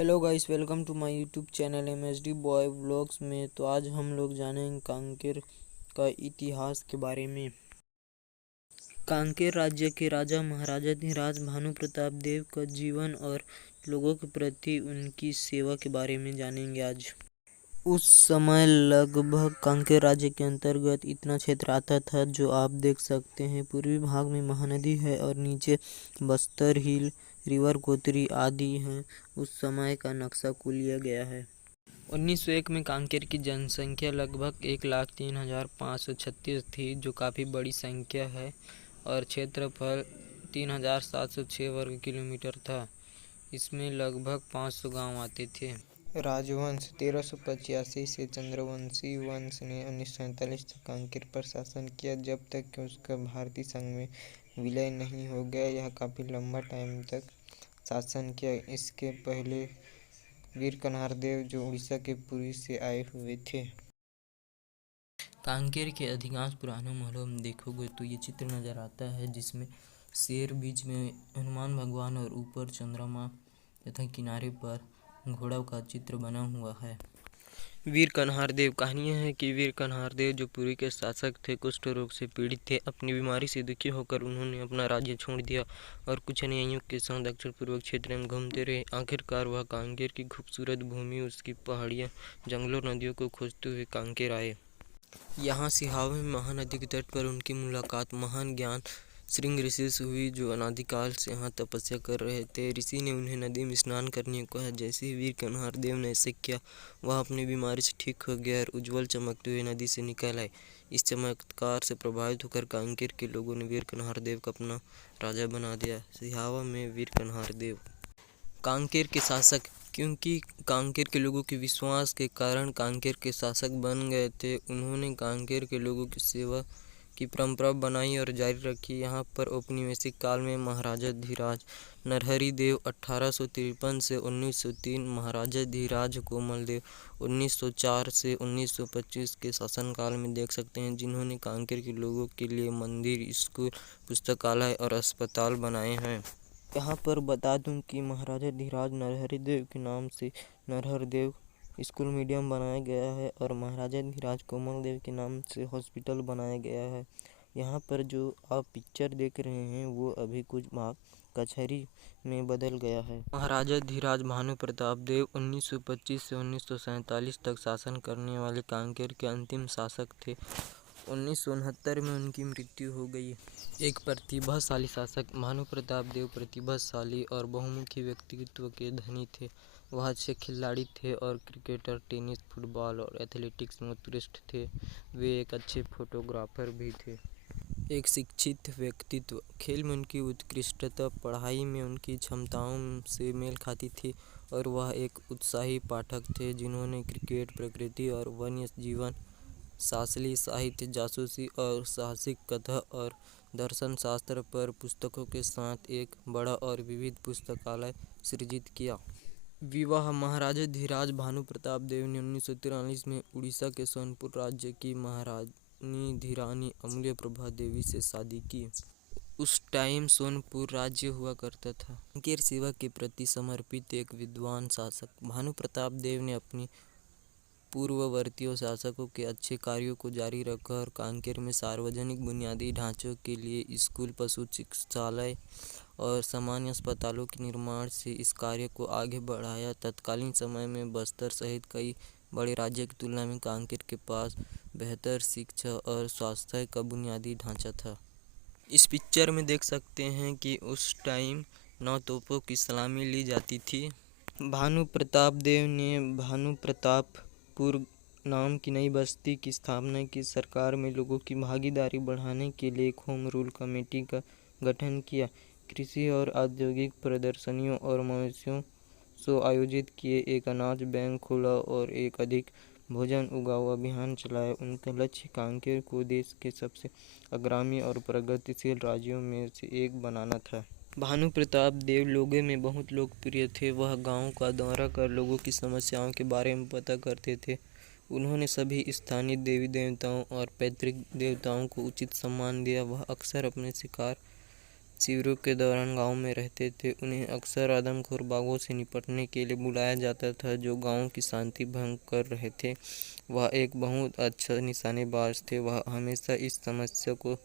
Hello guys, welcome to my YouTube channel MSD boy vlogs में। तो आज हम लोग जानेंगे कांकेर का इतिहास के बारे में। कांकेर राज्य के राजा महाराजा धीराज भानु प्रताप देव का जीवन और लोगों के प्रति उनकी सेवा के बारे में जानेंगे आज। उस समय लगभग कांकेर राज्य के अंतर्गत इतना क्षेत्र आता था जो आप देख सकते हैं। पूर्वी भाग में महानदी है और नीचे बस्तर हिल, रिवर कोतरी आदि हैं। उस समय का नक्शा को लिया गया है। 1901 में कांकेर की जनसंख्या लगभग 1,03,536 थी, जो काफ़ी बड़ी संख्या है, और क्षेत्रफल 3,706 वर्ग किलोमीटर था। इसमें लगभग 500 गांव आते थे। राजवंश 1385 से चंद्रवंशी वंश ने 1947 तक कांकेर पर शासन किया, जब तक कि उसका भारतीय संघ में विलय नहीं हो गया। यह काफ़ी लंबा टाइम तक शासन किया। इसके पहले वीर कन्हार देव, जो उड़ीसा के पुरी से आए हुए थे। कांकेर के अधिकांश पुराने महलों में देखोगे तो ये चित्र नज़र आता है, जिसमें शेर, बीच में हनुमान भगवान और ऊपर चंद्रमा तथा किनारे पर घोड़ा का चित्र बना हुआ है। वीर कन्हार देव। कहानियाँ है कि वीर कन्हार देव, जो पुरी के शासक थे, कुष्ठ रोग से पीड़ित थे। अपनी बीमारी से दुखी होकर उन्होंने अपना राज्य छोड़ दिया और कुछ अनुयायियों के साथ दक्षिण पूर्व क्षेत्र में घूमते रहे। आखिरकार वह कांकेर की खूबसूरत भूमि, उसकी पहाड़ियाँ, जंगलों, नदियों को खोजते हुए कांकेर आए। यहाँ सिहावा में महानदी के तट पर उनकी मुलाकात महान ज्ञान श्रृंग ऋषि से हुई, जो अनादिकाल से यहाँ तपस्या कर रहे थे। ऋषि ने उन्हें नदी में स्नान करने को कहा। जैसे ही वीर कन्हार देव ने ऐसे किया, वह अपनी बीमारी से ठीक हो गया और उज्जवल चमकते हुए नदी से निकल आए। इस चमत्कार से प्रभावित होकर कांकेर के लोगों ने वीर कन्हार देव को अपना राजा बना दिया। सिहावा में वीर कन्हार देव। कांकेर के शासक। क्योंकि कांकेर के लोगों के विश्वास के कारण कांकेर के शासक बन गए थे, उन्होंने कांकेर के लोगों की सेवा की परंपरा बनाई और जारी रखी। यहाँ पर औपनिवेशिक काल में महाराजा धीराज नरहरि देव 1853 से 1903, महाराजा धीराज कोमल देव 1904 से 1925 के शासनकाल में देख सकते हैं, जिन्होंने कांकेर के लोगों के लिए मंदिर, स्कूल, पुस्तकालय और अस्पताल बनाए हैं। यहाँ पर बता दूं कि महाराजा धीराज नरहरि देव के नाम से नरहर देव स्कूल मीडियम बनाया गया है और महाराजा धीराज कोमल देव के नाम से हॉस्पिटल बनाया गया है। यहाँ पर जो आप पिक्चर देख रहे हैं वो अभी कुछ भाग कचहरी में बदल गया है। महाराजा धीराज भानु प्रताप देव 1925 से 1947 तक शासन करने वाले कांकेर के अंतिम शासक थे। 1969 में उनकी मृत्यु हो गई। एक प्रतिभाशाली शासक। भानु प्रताप देव प्रतिभाशाली और बहुमुखी व्यक्तित्व के धनी थे। वह अच्छे खिलाड़ी थे और क्रिकेटर, टेनिस, फुटबॉल और एथलेटिक्स में उत्कृष्ट थे। वे एक अच्छे फोटोग्राफर भी थे। एक शिक्षित व्यक्तित्व। खेल में उनकी उत्कृष्टता पढ़ाई में उनकी क्षमताओं से मेल खाती थी और वह एक उत्साही पाठक थे, जिन्होंने क्रिकेट, प्रकृति और वन्य जीवन, शास्त्रीय साहित्य, जासूसी और साहसिक कथा और दर्शन शास्त्र पर पुस्तकों के साथ एक बड़ा और विविध पुस्तकालय सृजित किया। विवाह। महाराजा धीराज भानु प्रताप देव ने 1943 में उड़ीसा के सोनपुर राज्य की महारानी धीरानी अमूल्य प्रभा देवी से शादी की। उस टाइम सोनपुर राज्य हुआ करता था। कांकेर सेवा के प्रति समर्पित एक विद्वान शासक। भानु प्रताप देव ने अपनी पूर्ववर्ती शासकों के अच्छे कार्यों को जारी रखकर कांकेर में सार्वजनिक बुनियादी ढांचों के लिए स्कूल, पशु चिकित्सालय और सामान्य अस्पतालों के निर्माण से इस कार्य को आगे बढ़ाया। तत्कालीन समय में बस्तर सहित कई बड़े राज्यों की तुलना में कांकेर के पास बेहतर शिक्षा और स्वास्थ्य का बुनियादी ढांचा था। इस पिक्चर में देख सकते हैं कि उस टाइम 9 तोपों की सलामी ली जाती थी। भानु प्रताप देव ने भानु प्रतापपुर नाम की नई बस्ती की स्थापना की। सरकार में लोगों की भागीदारी बढ़ाने के लिए एक होम रूल कमेटी का गठन किया। कृषि और औद्योगिक प्रदर्शनियों और महोत्सव आयोजित किए। एक अनाज बैंक खोला और एक अधिक भोजन उगाओ अभियान चलाया। उनका लक्ष्य कांकेर को देश के सबसे अग्रणी और प्रगतिशील राज्यों में से एक बनाना था। भानु प्रताप देव लोगों में बहुत लोकप्रिय थे। वह गांव का दौरा कर लोगों की समस्याओं के बारे में पता करते थे। उन्होंने सभी स्थानीय देवी देवताओं और पैतृक देवताओं को उचित सम्मान दिया। वह अक्सर अपने शिकार शिविरों के दौरान गांव में रहते थे। उन्हें अक्सर आदमखोर बाघों से निपटने के लिए बुलाया जाता था जो गांव की शांति भंग कर रहे थे। वह एक बहुत अच्छा निशानेबाज थे। वह हमेशा इस समस्या को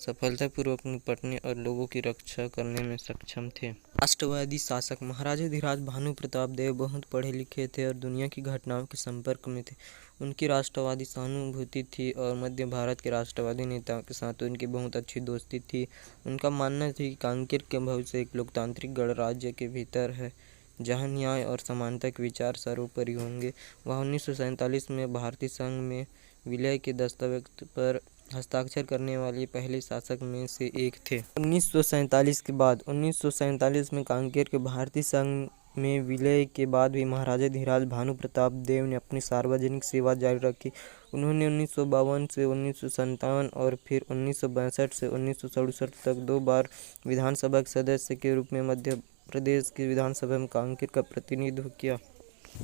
सफलतापूर्वक निपटने और लोगों की रक्षा करने में सक्षम थे। राष्ट्रवादी शासक महाराजाधिराज भानु प्रताप देव बहुत पढ़े लिखे थे और दुनिया की घटनाओं के संपर्क में थे। उनकी राष्ट्रवादी सहानुभूति थी और मध्य भारत के राष्ट्रवादी नेताओं के साथ उनकी बहुत अच्छी दोस्ती थी। उनका मानना था कि कांकेर के भविष्य एक लोकतांत्रिक गणराज्य के भीतर है जहां न्याय और समानता के विचार सर्वोपरि होंगे। वह 1947 में भारतीय संघ में विलय के दस्तावेज पर हस्ताक्षर करने वाले पहले शासक में से एक थे। 1947 के बाद 1947 में कांकेर के भारतीय संघ में विलय के बाद भी महाराजाधिराज भानु प्रताप देव ने अपनी सार्वजनिक सेवा जारी रखी। उन्होंने 1952 से 1957 और फिर 1962 से 1967 तक 2 बार विधानसभा के सदस्य के रूप में मध्य प्रदेश की विधानसभा में कांकेर का प्रतिनिधित्व किया।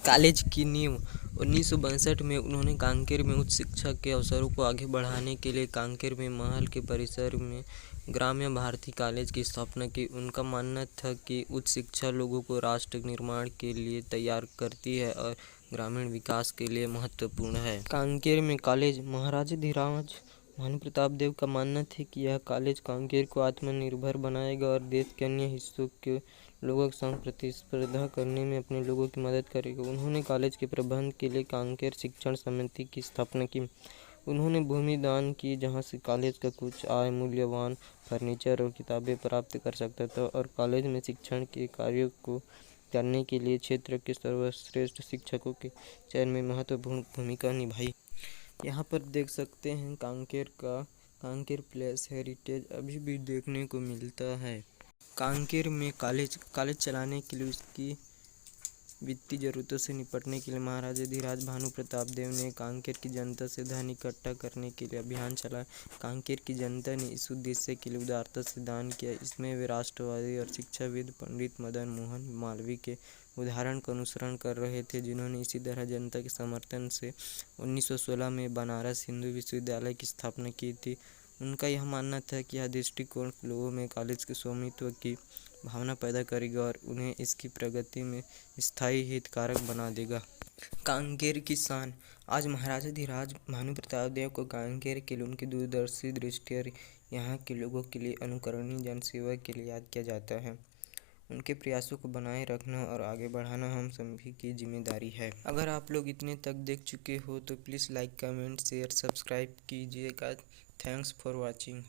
कॉलेज की नींव 1962 में उन्होंने कांकेर में उच्च शिक्षा के अवसरों को आगे बढ़ाने के लिए कांकेर में महल के परिसर में ग्राम्य भारती कॉलेज की स्थापना की। उनका मानना था कि उच्च शिक्षा लोगों को राष्ट्र निर्माण के लिए तैयार करती है और ग्रामीण विकास के लिए महत्वपूर्ण है। कांकेर में कॉलेज महाराजाधिराज भानु प्रताप देव का मानना था कि यह कॉलेज कांकेर को आत्मनिर्भर बनाएगा और देश के अन्य हिस्सों के लोगों के साथ प्रतिस्पर्धा करने में अपने लोगों की मदद करेगा। उन्होंने कॉलेज के प्रबंध के लिए कांकेर शिक्षण समिति की स्थापना की। उन्होंने भूमि दान की जहां से कॉलेज का कुछ आय मूल्यवान फर्नीचर और किताबें प्राप्त कर सकता था और कॉलेज में शिक्षण के कार्यों को करने के लिए क्षेत्र के सर्वश्रेष्ठ शिक्षकों के चयन में महत्वपूर्ण भूमिका निभाई। यहाँ पर देख सकते हैं कांकेर प्लेस हेरिटेज अभी भी देखने को मिलता है। कांकेर में कॉलेज चलाने के लिए उसकी वित्तीय जरूरतों से निपटने के लिए महाराजाधिराज भानु प्रताप देव ने कांकेर की जनता से धन इकट्ठा करने के लिए अभियान चलाया। कांकेर की जनता ने इस उद्देश्य के लिए उदारता से दान किया। इसमें वे राष्ट्रवादी और शिक्षाविद पंडित मदन मोहन मालवीय के उदाहरण का अनुसरण कर रहे थे जिन्होंने इसी तरह जनता के समर्थन से 1916 में बनारस हिंदू विश्वविद्यालय की स्थापना की थी। उनका यह मानना था कि यह दृष्टिकोण लोगों में कॉलेज के स्वामित्व की भावना पैदा करेगा और उन्हें इसकी प्रगति में स्थायी हितकारक बना देगा। कांकेर की शान आज महाराजाधिराज भानु प्रताप देव को कांकेर के लिए उनकी दूरदर्शी दृष्टि और यहाँ के लोगों के लिए अनुकरणीय जनसेवा के लिए याद किया जाता है। उनके प्रयासों को बनाए रखना और आगे बढ़ाना हम सभी की जिम्मेदारी है। अगर आप लोग इतने तक देख चुके हो तो please like, comment, share, subscribe कीजिएगा। Thanks for watching.